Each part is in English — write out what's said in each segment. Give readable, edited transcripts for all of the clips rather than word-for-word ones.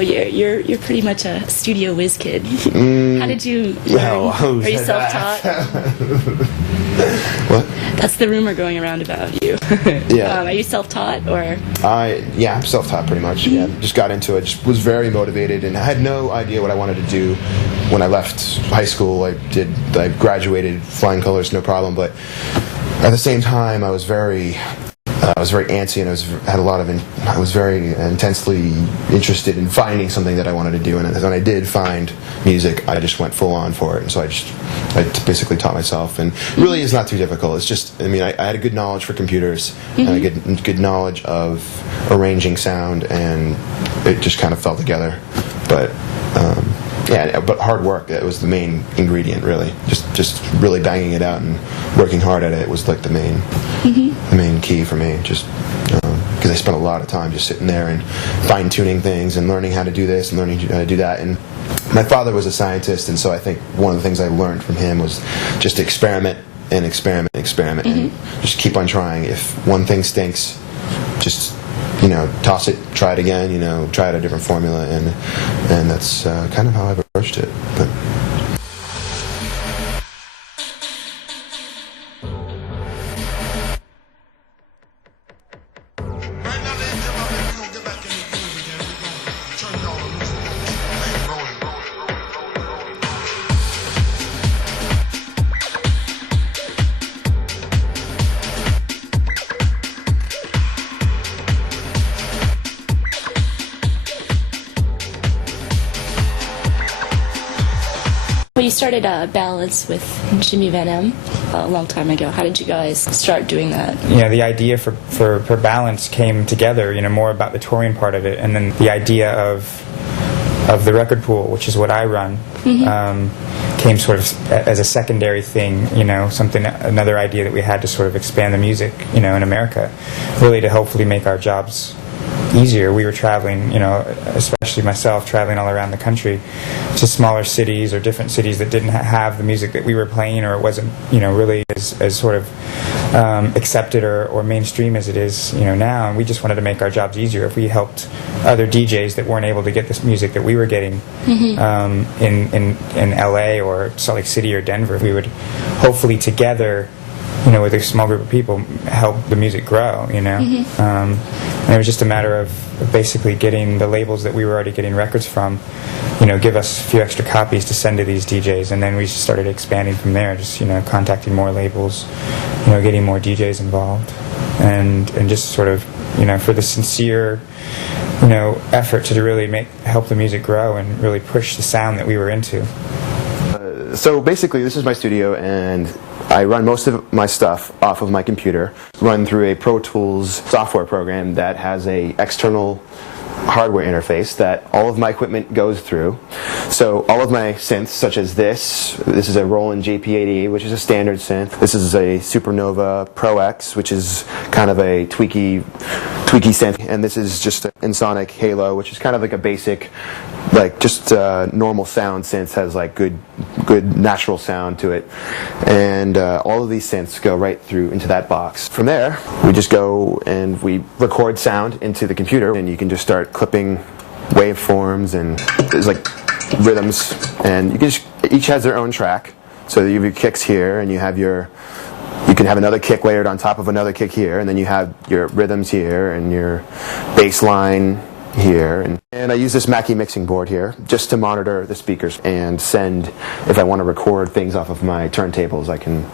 you're pretty much a studio whiz kid. How did you learn? Are you self-taught? What? That's the rumor going around about you. Yeah. Are you self-taught or? Yeah, I'm self-taught pretty much. Yeah, just got into it. Just was very motivated, and I had no idea what I wanted to do when I left high school. I graduated flying colors, no problem. But at the same time, I was very antsy, and I was very intensely interested in finding something that I wanted to do. And when I did find music, I just went full on for it. And so I basically taught myself, and really it's not too difficult. It's just, I had a good knowledge for computers, and a good knowledge of arranging sound, and it just kind of fell together. But but hard work, that was the main ingredient, really. Just really banging it out and working hard at it was like the main key for me. Just because I spent a lot of time just sitting there and fine-tuning things and learning how to do this and learning how to do that. And my father was a scientist, and so I think one of the things I learned from him was just experiment and experiment and experiment, and just keep on trying. If one thing stinks, just toss it, try it again, try out a different formula, and that's kind of how I've approached it. But Well, you started Ballads with Jimmy Van M a long time ago. How did you guys start doing that? The idea for Balance came together, more about the touring part of it, and then the idea of the record pool, which is what I run, came sort of as a secondary thing, another idea that we had to sort of expand the music, in America, really to hopefully make our jobs easier. We were traveling, especially myself, traveling all around the country to smaller cities or different cities that didn't have the music that we were playing, or it wasn't, really as sort of accepted or mainstream as it is, now. And we just wanted to make our jobs easier. If we helped other DJs that weren't able to get this music that we were getting in LA or Salt Lake City or Denver, we would hopefully together, with a small group of people, help the music grow, and it was just a matter of basically getting the labels that we were already getting records from, give us a few extra copies to send to these DJs, and then we started expanding from there, just, contacting more labels, getting more DJs involved, and just sort of, for the sincere, effort to really help the music grow and really push the sound that we were into. So basically, this is my studio, and I run most of my stuff off of my computer, run through a Pro Tools software program that has a external hardware interface that all of my equipment goes through. So all of my synths, such as this is a Roland JP80, which is a standard synth. This is a Supernova Pro X, which is kind of a tweaky synth. And this is just an Ensoniq Halo, which is kind of like a basic, just normal sound synth, has like good natural sound to it. And all of these synths go right through into that box. From there, we just go and we record sound into the computer, and you can just start clipping waveforms, and there's like rhythms, and you can each has their own track. So you have your kicks here, and you can have another kick layered on top of another kick here, and then you have your rhythms here and your bass line here. And I use this Mackie mixing board here just to monitor the speakers and send, if I want to record things off of my turntables, I can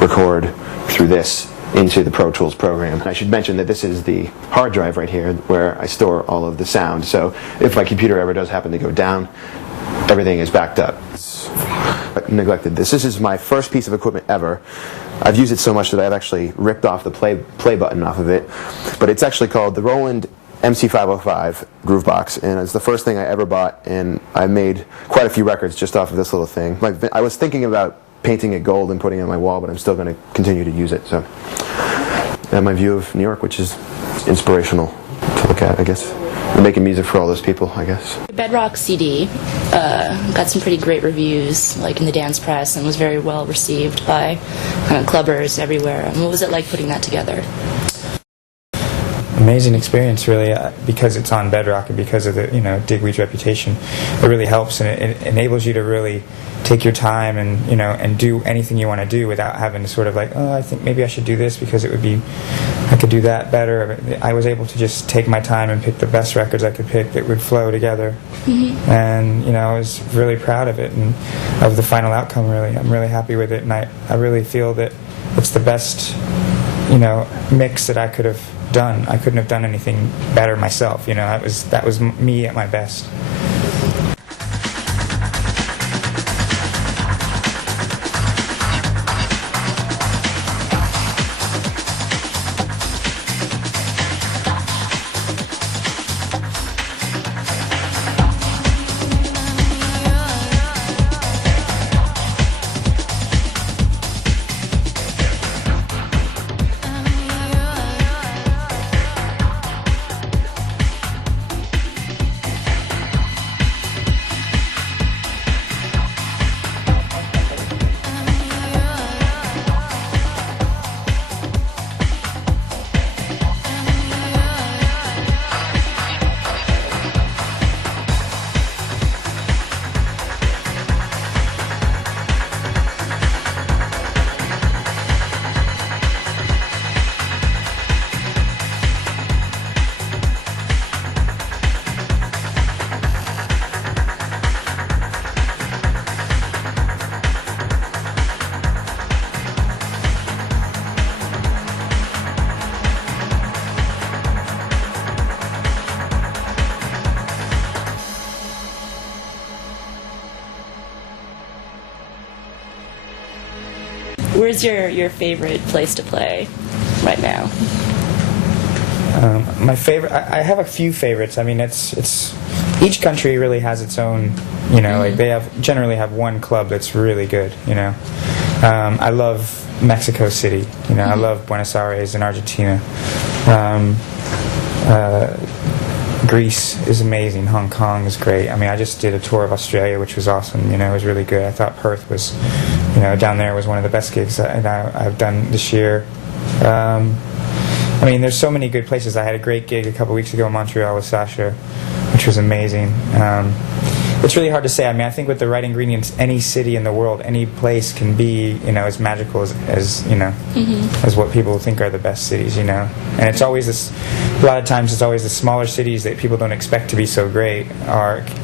record through this into the Pro Tools program. I should mention that this is the hard drive right here where I store all of the sound. So if my computer ever does happen to go down, everything is backed up. I neglected this. This is my first piece of equipment ever. I've used it so much that I've actually ripped off the play button off of it. But it's actually called the Roland MC505 Groovebox, and it's the first thing I ever bought, and I made quite a few records just off of this little thing. I was thinking about painting it gold and putting it on my wall, but I'm still going to continue to use it. So, and my view of New York, which is inspirational to look at, I guess. I'm making music for all those people, I guess. The Bedrock CD got some pretty great reviews, like in the dance press, and was very well received by clubbers everywhere. And what was it like putting that together? amazing experience, really, because it's on Bedrock and because of the Digweed's reputation. It really helps, and it enables you to really take your time and and do anything you want to do without having to sort of like, oh, I think maybe I should do this because I could do that better. I was able to just take my time and pick the best records I could pick that would flow together, and I was really proud of it and of the final outcome. Really, I'm really happy with it, and I really feel that it's the best mix that I could have done. I couldn't have done anything better myself. That was me at my best. Where's your favorite place to play right now? My favorite, I have a few favorites. I mean, it's each country really has its own, like they generally have one club that's really good. I love Mexico City. I love Buenos Aires in Argentina. Greece is amazing. Hong Kong is great. I mean, I just did a tour of Australia, which was awesome. It was really good. I thought Perth was, down there was one of the best gigs that I've done this year. I mean, there's so many good places. I had a great gig a couple weeks ago in Montreal with Sasha, which was amazing. It's really hard to say. I mean, I think with the right ingredients, any city in the world, any place can be, as magical as as what people think are the best cities, And it's always this. A lot of times, it's always the smaller cities that people don't expect to be so great,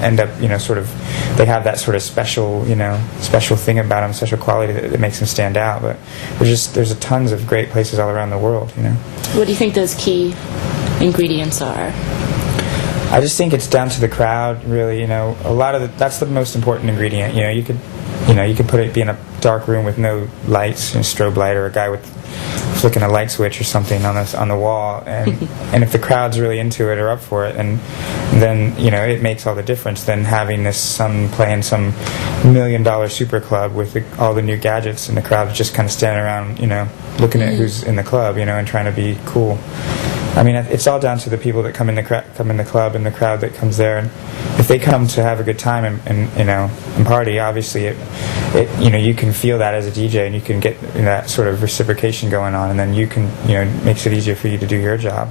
end up, sort of. They have that sort of special, special thing about them, special quality that makes them stand out. But there's tons of great places all around the world, What do you think those key ingredients are? I just think it's down to the crowd, really. A lot of that's the most important ingredient. You could be in a dark room with no lights, strobe light, or a guy with flicking a light switch or something on the wall, and and if the crowd's really into it or up for it, and then it makes all the difference. Than having this playing some $1 million super club with all the new gadgets, and the crowd's just kind of standing around, looking at who's in the club, and trying to be cool. I mean, it's all down to the people that come in the club and the crowd that comes there. And if they come to have a good time and party, obviously you can feel that as a DJ, and you can get that sort of reciprocation going on, and then you can makes it easier for you to do your job.